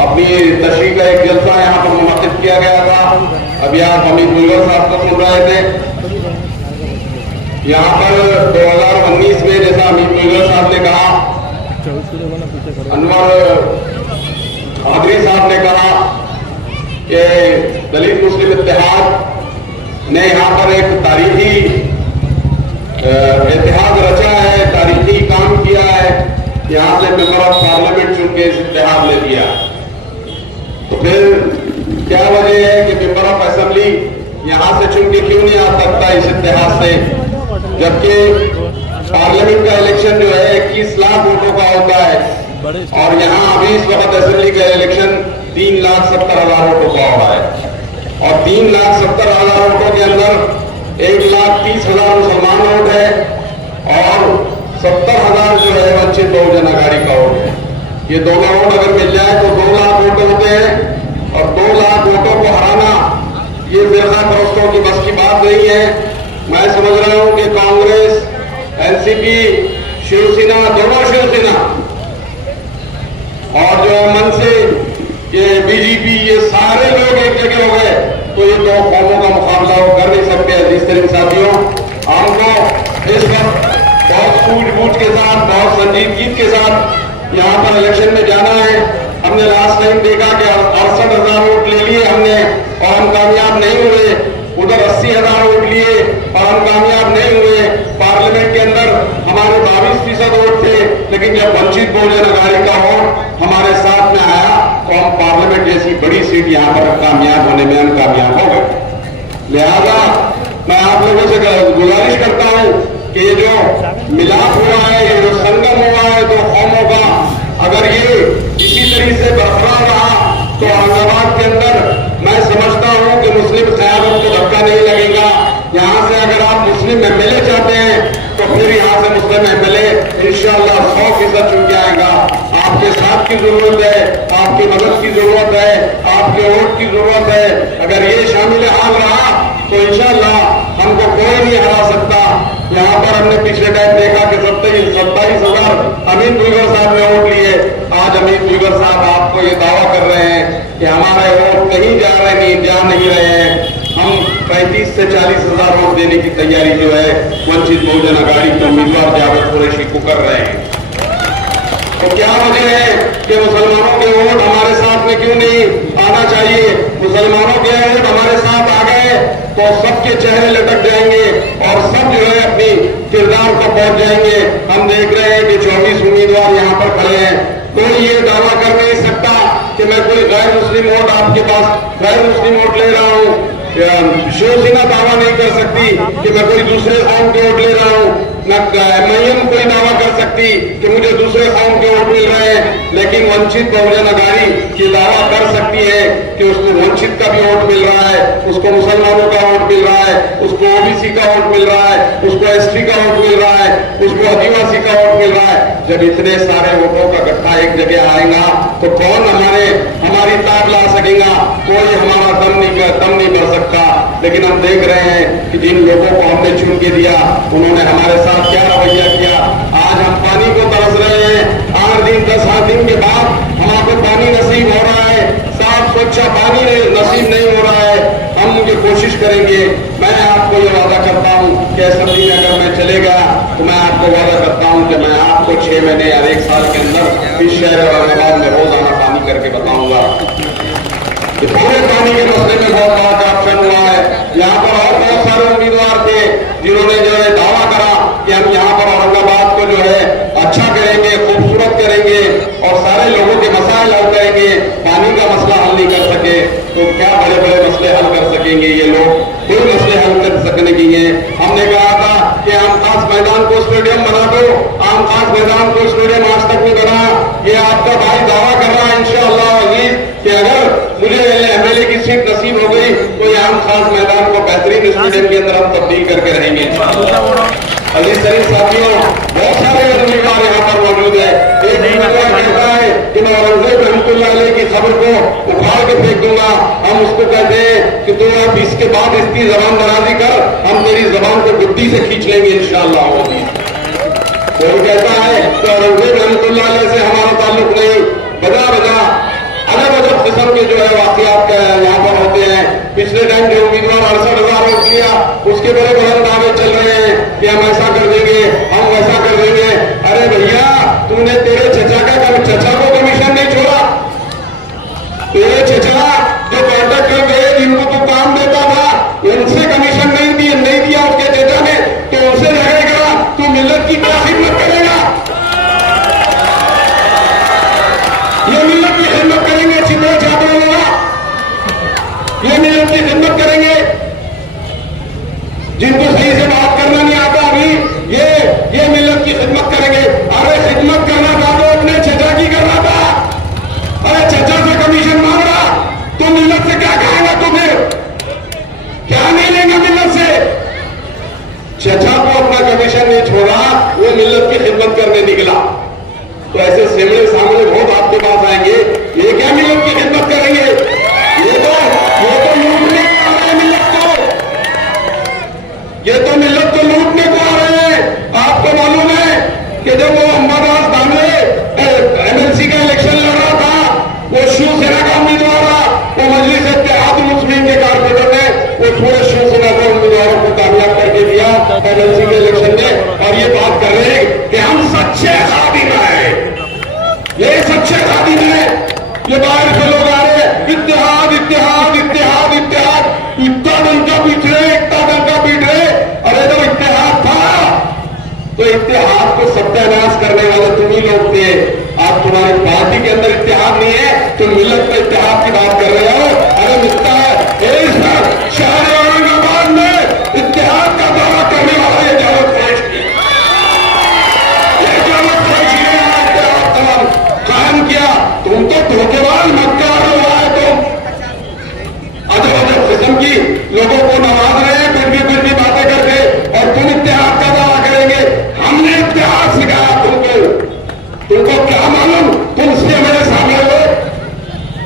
अपनी तशरीह का एक जलसा यहाँ पर मुनक़िद किया गया था। अभी आप हमीद मुल्गर साहब को सुन रहे थे। यहाँ पर 2019 में जैसा हमीद मुल्गर साहब ने कहा, अनवर कादरी साहब ने कहा कि दलित मुस्लिम इत्तेहाद ने यहाँ पर एक तारीखी इत्तेहाद रचा है, तारीखी काम किया है। यहाँ से मेंबर ऑफ पार्लियामेंट चुन के इस इत्तेहाद ले दिया। तो फिर क्या वजह है कि मेंबर ऑफ असेंबली यहाँ से चुन के क्यों नहीं आ सकता इस इत्तेहाद से, जबकि पार्लियामेंट का इलेक्शन जो है 21 लाख वोटों का होता है और यहाँ अभी इस वक्त असेंबली का इलेक्शन 3,70,000 वोटों का हो रहा है और 3,70,000 वोटों के अंदर 1,30,000 मुसलमान वोट है और 70,000 जो है वंचित बहुजन अघाड़ी का वोट है। ये दोनों वोट अगर मिल जाए तो 2 लाख वोट होते हैं और 2 लाख वोटों को हराना ये फिरका परस्तों की बस की बात नहीं है। मैं समझ रहा हूं कि कांग्रेस, एनसीपी, शिवसेना, दोनों शिवसेना और जो मनसे, ये बीजेपी, ये सारे लोग एक जगह हो गए तो ये दो कौमों का मुकाबला वो कर नहीं सकते। जिस तरह साथियों, हमको इस वक्त बहुत सूझबूझ के साथ, बहुत संजीदगी के साथ यहाँ पर इलेक्शन में जाना है। हमने लास्ट टाइम देखा कि 68,000 वोट ले लिए हमने और हम कामयाब नहीं हुए। उधर 80,000 वोट लिए और हम कामयाब नहीं हुए। पार्लियामेंट के अंदर हमारे 22% वोट थे, लेकिन जब वंचित बहुजन अघाड़ी का वोट हमारे साथ में आया तो हम पार्लियामेंट जैसी बड़ी सीट यहाँ पर कामयाब होने में हम कामयाब हो गए। लिहाजा मैं आप लोगों से गुजारिश करता हूँ कि ये जो मिलाप हुआ है, ये जो संगम हुआ है दो कौमों का, अगर ये इसी तरीके से बरकरार रहा तो औरंगाबाद के अंदर मैं समझता हूं कि मुस्लिम क़यादत को धक्का नहीं लगेगा। यहां से अगर आप मुस्लिम एमएलए चाहते हैं तो फिर यहां से मुस्लिम एमएलए इंशाअल्लाह 100% चुन के आएगा। आपके साथ की जरूरत है, आपकी मदद की जरूरत है, आपके वोट की जरूरत है। अगर ये शामिल हाल रहा तो इंशाअल्लाह हमको कोई नहीं हरा सकता। यहाँ पर हमने पिछले टाइम देखा कि 27,000 हमीद मुल्गर साहब ने वोट लिए। आज हमीद मुल्गर साहब आपको ये दावा कर रहे हैं कि हमारे वोट कहीं जा रहे नहीं, जा नहीं रहे हैं। हम 35 से 40,000 वोट देने की तैयारी जो है वंचित बहुजन अघाड़ी के उम्मीदवार जावेद कुरैशी को कर रहे हैं। तो क्या वजह है कि मुसलमानों के वोट हमारे साथ में क्यों नहीं आना चाहिए? मुसलमानों के वोट हमारे साथ आ गए तो सबके चेहरे लटक जाएंगे और सब जो है अपनी किरदार को पहुंच जाएंगे। हम देख रहे हैं कि 24 उम्मीदवार यहाँ पर खड़े हैं। कोई ये दावा कर नहीं सकता कि मैं कोई गैर मुस्लिम वोट आपके पास गैर मुस्लिम वोट ले रहा हूँ। शिवसेना दावा नहीं कर सकती कि मैं कोई दूसरे कौम के वोट ले रहा हूँ। न एमआईएम कोई दावा कर सकती कि मुझे दूसरे कौम के वोट मिल रहे हैं। लेकिन वंचित बहुजन अघाड़ी ये दावा कर सकती है कि उसको वंचित का भी वोट मिल रहा है, उसको मुसलमानों का वोट मिल रहा है, उसको ओबीसी का वोट मिल रहा है, उसको एसटी का वोट मिल रहा है, उसको आदिवासी का वोट मिल रहा है। जब इतने सारे वोटों का गठा एक जगह आएगा तो कौन हमारी ताक ला सकेगा? कोई हमारा दम नहीं भर सकता। लेकिन हम देख रहे हैं कि जिन लोगों को हमने चुन के दिया उन्होंने हमारे साथ क्या रवैया किया। आज हम पानी को तरस रहे हैं। 8 दिन 10 दिन के बाद हमको पानी नसीब हो रहा है, साफ स्वच्छ पानी नसीब नहीं हो रहा है। हम मुझे कोशिश करेंगे। मैं आपको ये वादा करता हूँ कि असेंबली में अगर मैं चले गया तो मैं आपको वादा करता हूँ कि मैं आपको 6 महीने या 1 साल के अंदर इस शहर औरंगाबाद में रोजाना पानी करके बताऊंगा। पूरे पानी के मसले में बहुत बड़ा करप्शन हुआ है। यहाँ पर और बहुत सारे उम्मीदवार थे जिन्होंने जो है दावा करा कि हम यहाँ पर औरंगाबाद को जो है अच्छा करेंगे, खूबसूरत करेंगे और सारे लोगों के मसाइल हल करेंगे। पानी का मसला हल नहीं कर सके तो क्या बड़े बड़े मसले हल कर सकेंगे ये लोग? कोई मसले हल कर सकने की है। हमने कहा था कि आमखास मैदान को स्टेडियम बना दो, आमखास मैदान को स्टेडियम आज तक नहीं बना। ये आपका भाई दावा कर रहा है इंशाअल्लाह अजीज कि अगर मुझे एमएलए की सीट नसीब हो गई तो ये आमखास मैदान को बेहतरीन स्टेडियम के अंदर हम तब्दील करके रहेंगे। अजीज शरीफ साथियों, बहुत सारे उम्मीदवार यहाँ पर मौजूद है। एक उम्मीदवार कहता है कि मैं औरंगजेब रहमतुल्लाह अलैह की खबर को उखाड़ के फेंक दूंगा। हम उसको कहते हैं कि तुम अब इसके बाद इसकी जबान दराजी कर, हम तेरी जबान को गुद्दी से खींच लेंगे इंशाअल्लाह। कोई कहता है कि औरंगजेब रहमतुल्लाह अलैह से हमारा ताल्लुक नहीं, बजा बजा अगर किस्म के जो है वाकयात यहाँ पर होते हैं। पिछले टाइम जो उम्मीदवार 68,000 वोट लिया, उसके बड़े बड़े दावे चल रहे हैं कि हम ऐसा कर देंगे, हम वैसा कर देंगे। अरे भैया, तूने तेरे चचा को कमीशन नहीं छोड़ा। तेरे चचा जो कॉन्ट्रैक्टर थे, जिनको तू काम देता था, उनसे कमीशन नहीं दिया उसके चचा ने, तो उनसे लगेगा तू मिल्लत की क्या खिदमत करेगा? ये मिल्लत की खिदमत करेंगे चिन्ह छात्रों होगा, ये मिल्लत की खिदमत करेंगे। जिनको सही से बात करना नहीं आता अभी, ये मिल्लत की खिदमत करेंगे। अरे खिदमत करना था तो अपने चचा की करना था। अरे चचा से कमीशन मांग रहा, तो मिल्लत से क्या खाएगा? तो फिर क्या नहीं लेंगे मिल्लत से? चचा को अपना कमीशन नहीं छोड़ा, वो मिल्लत की खिदमत करने निकला। तो ऐसे सेमड़े सामने बहुत आपके पास आएंगे, ये क्या मिल्लत की खिदमत करेंगे? ये तो लूटने को आ रहे हैं मिल्लत को, ये तो मिल्लत को लूटने को आ रहे हैं। आपको मालूम है कि जब वो अंबादास दानवे एमएलसी का इलेक्शन लड़ रहा था, वो शिवसेना का उम्मीदवार था, वो मजलिस इत्तेहाद मुस्लिम के कारपोरेटर ने वो पूरे शिवसेना के उम्मीदवारों को कामयाब करके दिया एमएलसी के इलेक्शन में। और ये बात कर रहे हैं कि हम सच्चे खादिम हैं, ये सच्चे खादिम हैं। ये बाहर से लोग आ रहे हैं, इत्तेहाद इत्तेहाद इत्तेहाद इत्तेहाद, इतना डंका पीट रहे, इतना डंका पीट रहे। अरे जब इत्तेहाद था तो इत्तेहाद को सत्यानाश करने वाले तुम ही लोग थे। आप तुम्हारी पार्टी के अंदर इत्तेहाद नहीं है, तुम मिल्लत में इत्तेहाद की बात कर रहे हो। अरे मिलता है शहर औरंगाबाद में इत्तेहाद का दावा करने वाला ये जावत फौज कायम किया। तुम तो धोखेबाज मक्कार हुआ है, तुम अजब अजब किस्म की लोगों को नवाज रहे हैं फिर भी बातें करके, और तुम इत्तेहाद का दावा करेंगे। हमने इत्तेहाद सिखाया तुमको क्या मालूम? तुम से मेरे सामने हो,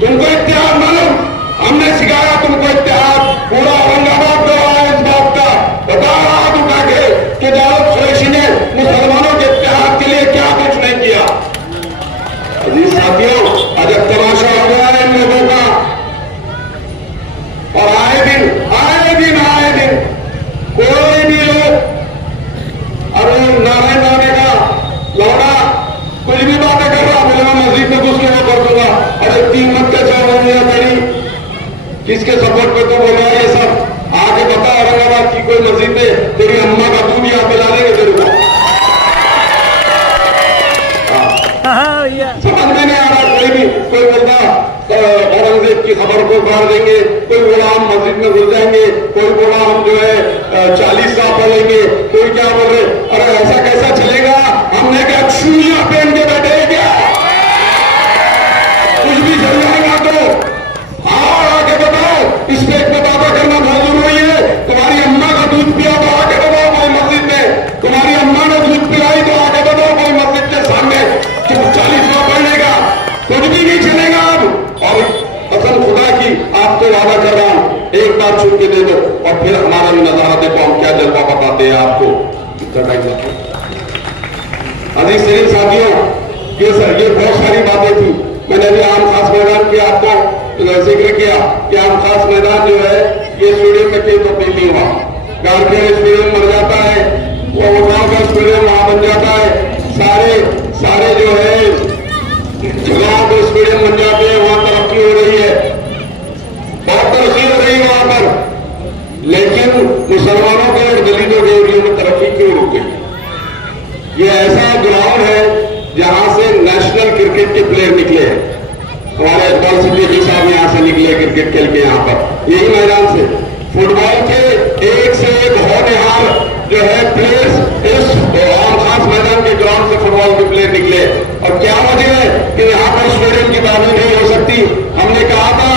तुमको इत्तेहाद मालूम? हमने सिखाया तुमको इत्तेहाद। पूरा औरंगाबाद गवाह है इस बात का, बता रहा तुम आगे कि जावेद कुरैशी ने मुसलमानों के इत्तेहाद के लिए क्या कुछ नहीं किया। अजीज साथियों, अजब तमाशा हो गया है इन लोगों का। और आए दिन कोई भी लोग अरे नारायण नाने का लौड़ा कुछ भी बातें कर रहा, बोले मैं मस्जिद में घुस के वो कर दूंगा। अरे 3 मत का 4 महीना पहली किसके सपोर्ट पे तो बोल रहा है ये सब? आगे बता, औरंगाबाद की कोई मस्जिद में तेरी अम्मा का दूध यहाँ पिला देंगे तेरे को। समझ में नहीं आ रहा। कोई बोलता औरंगजेब की खबर को उखाड़ देंगे, कोई बोला हम मस्जिद में घुस जाएंगे, कोई बोला हम जो है 40 साल पढ़ेंगे, कोई क्या बोल रहे। अरे ऐसा कैसा चलेगा? हमने क्या चूड़ियां पहन के बैठे क्या? कुछ भी चल जाएगा तो आगे बताओ। इस पे एक दावा करना बहुत जरूरी है। तुम्हारी अम्मा का दूध पिया तो आगे बताओ कोई मस्जिद में, तुम्हारी अम्मा ने दूध पिलाई तो आगे बताओ कोई मस्जिद के सामने 40 साल पढ़ने का कुछ भी नहीं चलेगा अब। और कसम खुदा की आपको वादा कर रहा हूं, एक बार छूट के दे दो और फिर हमारा भी नजारा देखो हम क्या जलवा बताते हैं आपको। अजीज शरीफ साथियों, ये बहुत सारी बातें थी। मैंने अभी आम खास मैदान की आपको जिक्र किया कि आम खास मैदान जो है ये स्टेडियम में कहीं तब्दील नहीं हुआ। गार्फेयर स्टेडियम बन जाता है, वो उठाव का स्टेडियम वहां बन जाता है, सारे जो है जगहों पे स्टेडियम बन जाते हैं, वहां तरक्की हो रही है, बहुत तरक्की हो रही है वहां पर। लेकिन मुसलमानों के और दलितों के एरिया में तरक्की क्यों रुक गई? ये ऐसा ग्राउंड है जहां से नेशनल क्रिकेट के प्लेयर निकले हैं। हमारे इकबाल सिद्दीकी साहब यहां से निकले क्रिकेट खेल के, यहाँ पर यही मैदान से। फुटबॉल के एक से एक होनहार जो है प्लेयर्स इस आम खास मैदान के ग्राउंड से फुटबॉल के प्लेयर निकले। और क्या वजह है कि यहाँ पर स्टेडियम की तामीर नहीं हो सकती? हमने कहा था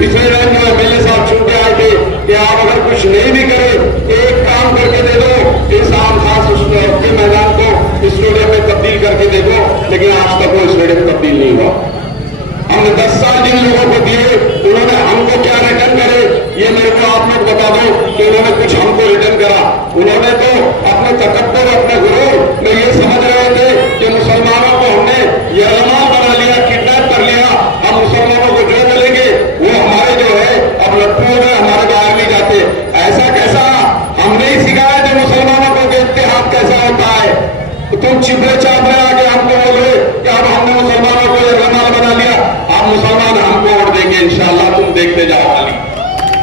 पिछले दिन जो एमएलए साहब चुन के आए थे कि आप अगर कुछ नहीं भी करें, एक काम करके दे दो, इस आम खास के मैदान को स्टेडियम में तब्दील करके दे दो। लेकिन आज तक वो स्टेडियम तब्दील नहीं हुआ। हमने 10 साल जिन लोगों को दिए, उन्होंने हमको क्या रिटर्न करे ये मेरे को आप लोग बता दो कि उन्होंने कुछ हमको रिटर्न करा। उन्होंने तो अपने तकब्बुर, अपने गुरूर में ये समझ रहे थे कि मुसलमानों को हमने ये अलमा बना लिया, किडनैप कर लिया, हम मुसलमानों को जो मिले देखते जाओ खाली।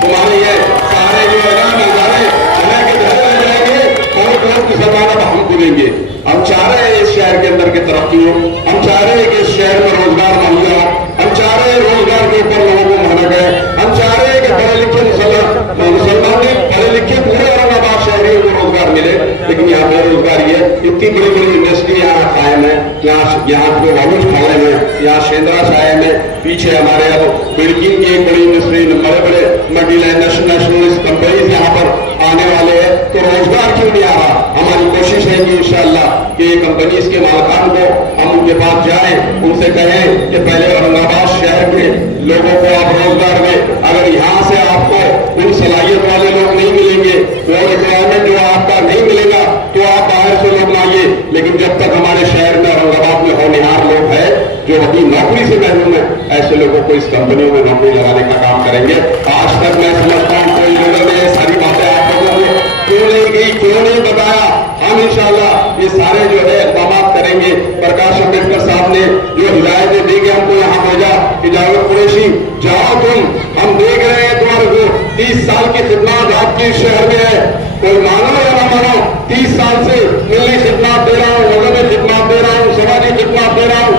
तुम्हारे ये सारे जो है ना नजारे चले के रह जाएंगे और की सरकार अब हमको देंगे। हम चाह रहे हैं इस शहर के अंदर की तरक्की हो, हम चाह रहे हैं कि इस शहर में रोजगार मुहैया, हम चाह रहे हैं रोजगार के ऊपर लोगों को महनक है, हम चाह रहे हैं कि पढ़े लिखे मुसलमान पढ़े लिखे पूरे औरंगाबाद शहरियों को रोजगार मिले। लेकिन यहाँ बेरोजगारी है, इतनी बड़ी बड़ी इंडस्ट्री यहाँ कायम है, यहाँ जो वालूज खड़े हैं, यहाँ शेंद्रा साहे में पीछे हमारे अब बिल्किन की एक बड़ी इंडस्ट्री, बड़े बड़े मल्टीनेशनल कंपनीज यहाँ पर आने वाले हैं, तो रोजगार क्यों नहीं आ रहा? हमारी कोशिश है कि इंशाअल्लाह कि कंपनीज के मालिकान को हम उनके पास जाएं, उनसे कहें कि पहले औरंगाबाद शहर के लोगों को आप रोजगार में, अगर यहाँ से आपको उन सलाहियत वाले लोग नहीं मिलेंगे, वो रिक्वायरमेंट जो आपका नहीं मिलेगा, तो आप बाहर से लोग लाइए। लेकिन जब तक हमारे शहर में औरंगाबाद में होनहार लोग हैं जो अभी नौकरी से महरूम है, ऐसे लोगों को इस कंपनियों में नौकरी लगाने का काम करेंगे। आज तक मैं समझता हूँ कोई लोगों ने ये सारी बातें आप लोगों को क्यों नहीं की, क्यों नहीं बताया। हम इंशाअल्लाह ये सारे जो है इक़दाम करेंगे। प्रकाश अम्बेडकर साहब ने जो हिदायतें दी कि हमको यहाँ भेजा कि जावेद कुरैशी जाओ तुम, हम देख रहे हैं तुम्हारे को 30 साल की खिदमत आपके शहर में है, कोई मानो या ना मानो 30 साल से मिलनी खिदमत दे रहा हूँ, लोगों में खिदमत दे रहा हूँ, समाजी खिदमत दे रहा हूँ,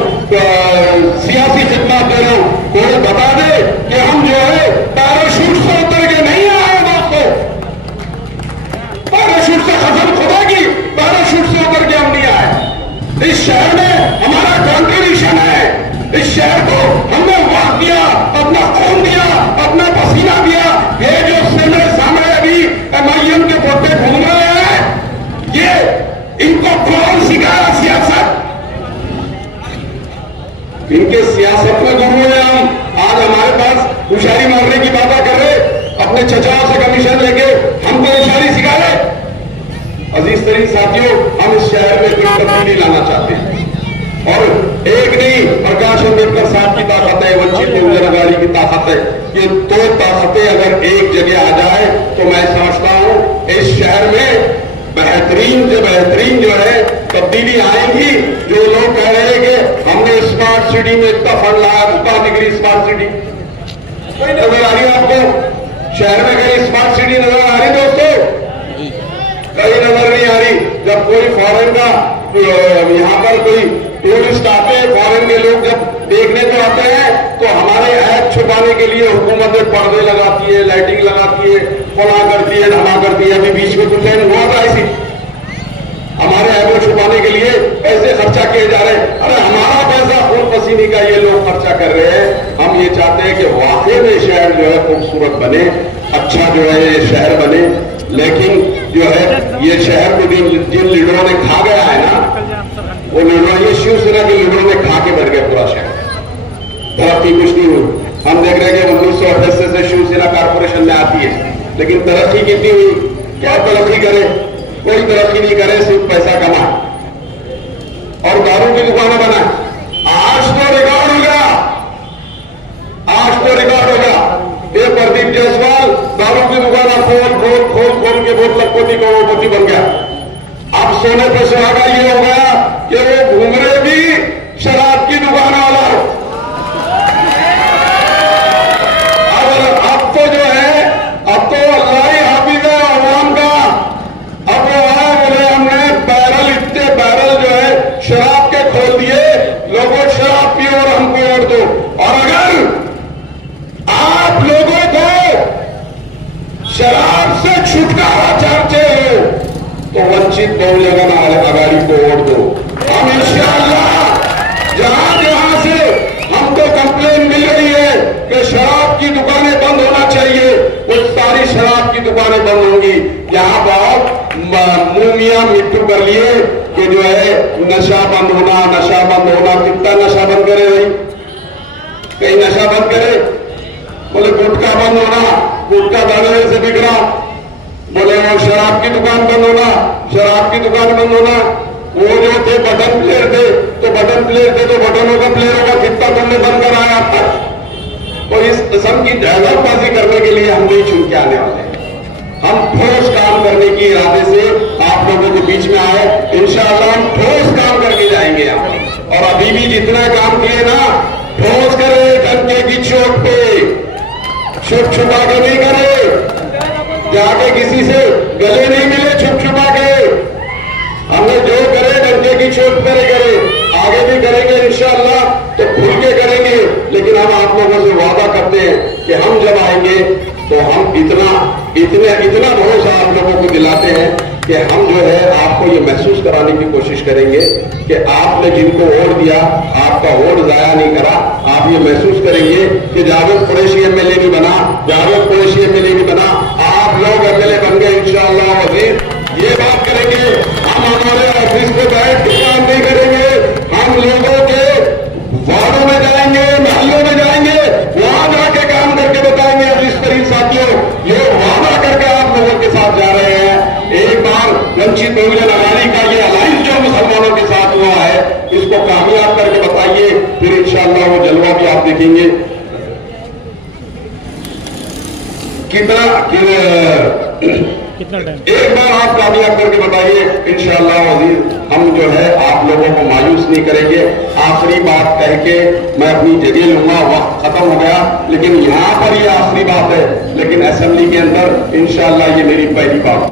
सियासी खिदमत दे रहा हूँ। कोई बता दे कि हम जो है पैराशूट से उतर के नहीं आए दोस्तों, पैराशूट से कसम खुदा की पैराशूट से उतर के हम नहीं आए। इस शहर में हमारा कॉन्ट्रीब्यूशन है, इस शहर को हमने वक्त दिया, अपना खून दिया, अपना पसीना दिया। ये जो मेरे सामने अभी MIM के पोते घूम रहे हैं, ये इनको कौन सिखाया सियासत? इनके सियासत में गुरु हैं हम। आज हमारे पास उशारी मारने की बातें कर रहे, अपने चचाओं से कमीशन लेके हमको उशारी सिखा रहे। अजीज तरीन साथियों, हम इस शहर में कोई तब्दीली लाना चाहते हैं, और एक नहीं, प्रकाश अम्बेडकर साहब की ताकत है, वंचित बहुजन अघाड़ी की ताकत है। ये दो ताकतें अगर एक जगह आ जाए तो मैं समझता हूं इस शहर में बेहतरीन जो है तब्दीली आएंगी। जो लोग कह रहे हैं कि हमने स्मार्ट सिटी में इतना फंड लाया, उतना निकली स्मार्ट सिटी, कोई नजर आ रही है आपको? शहर में कहीं स्मार्ट सिटी नजर आ रही दोस्तों? कहीं नजर नहीं आ रही। जब कोई फॉरेन का यहाँ पर कोई टूरिस्ट आते हैं, फॉरेन के लोग जब देखने को आते हैं, तो हमारे ऐप छुपाने के लिए हुकूमत में पर्दे लगाती है, लाइटिंग लगाती है, फला करती है, धमा करती है। अभी बीच में कुछ नहीं हुआ था ऐसी, हमारे ऐप को छुपाने के लिए पैसे खर्चा किए जा रहे हैं। अरे हमारा पैसा खून पसीने का ये लोग खर्चा कर रहे हैं। हम ये चाहते हैं कि वाकई में शहर जो है खूबसूरत बने, अच्छा जो है ये शहर बने। लेकिन जो है ये शहर को जिन लीडरों ने खा गया है ना, वो लीडरों, ये शिवसेना के लीडरों ने खा के बैठ गया पूरा शहर। तरक्की कुछ नहीं हुई। हम देख रहे हैं कि 1988 से शिवसेना कारपोरेशन में आती है, लेकिन तरक्की कितनी हुई? क्या तरक्की करे? कोई तरक्की नहीं करे, सिर्फ पैसा कमाए और दारू की दुकानें बनाए। आज तो रिकॉर्ड हो गया, आज तो रिकॉर्ड हो गया। ये प्रदीप जायसवाल दारू की दुकान खोल के बहुत लखपति करोड़पति बन गया। अब सोने पे सुहागा ये हो गया कि वो घूम रहे भी शराब की दुकान वाला। अब तो जो है, अब तो अल्लाह ही हाफिज है अवाम का। अब वो आया, बोले हमने बैरल, इतने बैरल जो है शराब के खोल दिए, लोगों शराब पियो और हमको वोट दो। और अगर आप लोगों को शराब से छुटकारा चाहते हो तो वंचित बहुजन अघाड़ी को वोट दो। हम इंशाअल्लाह जहां से हमको कंप्लेन मिल रही है कि शराब की दुकानें बंद होना चाहिए, वो सारी शराब की दुकानें बंद होंगी। यहाँ बहुत मुंह मियां मिट्टू कर लिए कि जो है नशा बंद होना, नशा बंद होना। कितना नशा बंद करे भाई? कहीं नशा बंद करे? बोले गुटखा बंद होना, गुटखा दाने से बिक रहा। बोले वो शराब की दुकान बंद होना, शराब की दुकान बंद होना। वो जो थे बटन प्लेयर थे, तो बटन प्लेयर थे तो बटनों का प्लेयर होगा, कितना तुमने बंद कराया अब तक? और इस किस्म की ड्राइवरबाजी करने के लिए हम नहीं छूट के आने वाले। हम ठोस काम करने की इरादे से आप लोगों के बीच में आए। इंशाअल्लाह हम ठोस काम करके जाएंगे यहाँ। और अभी भी जितना काम किए ना, ठोस करे, डंके की चोट पे, छुप छुपा के नहीं करे, जाके किसी से गले नहीं मिले छुप छुपा के। हमने जो करे डंडे की चोट पर करे, आगे भी करेंगे इंशाअल्लाह, तो खुल के करेंगे। लेकिन हम आप लोगों से वादा करते हैं कि हम जब आएंगे तो हम इतना भरोसा आप लोगों को दिलाते हैं कि हम जो है आपको ये महसूस कराने की कोशिश करेंगे कि आपने जिनको वोट दिया, आपका वोट जाया नहीं करा। आप ये महसूस करेंगे कि जावेद कुरैशी एमएलए नहीं बना, जावेद कुरैशी एमएलए नहीं बना, आप लोग एमएलए बन गए इंशाअल्लाह वजीर। ये बात करेंगे हम, हमारे ऑफिस पे बैठ के काम नहीं करेंगे, हम लोगों के वार्डों में जाएंगे, मोहल्लों में जाएंगे, वहां जाके काम करके बताएंगे। अजीज तरीन साथियों, ये वादा करके आप लोगों के साथ जा रहे हैं। एक बार वंचित बहुजन अघाड़ी का ये अलायंस जो मुसलमानों के साथ हुआ है, इसको कामयाब करके बताइए, फिर इंशाअल्लाह वो जलवा भी आप देखेंगे। कितना टाइम? एक बार आप कामयाब करके बताइए इंशाअल्लाह वजीर, हम जो है आप लोगों को मायूस नहीं करेंगे। आखिरी बात कह के मैं अपनी जगह लूंगा, वक्त खत्म हो गया, लेकिन यहां पर ये आखिरी बात है, लेकिन असेंबली के अंदर इंशाअल्लाह ये मेरी पहली बात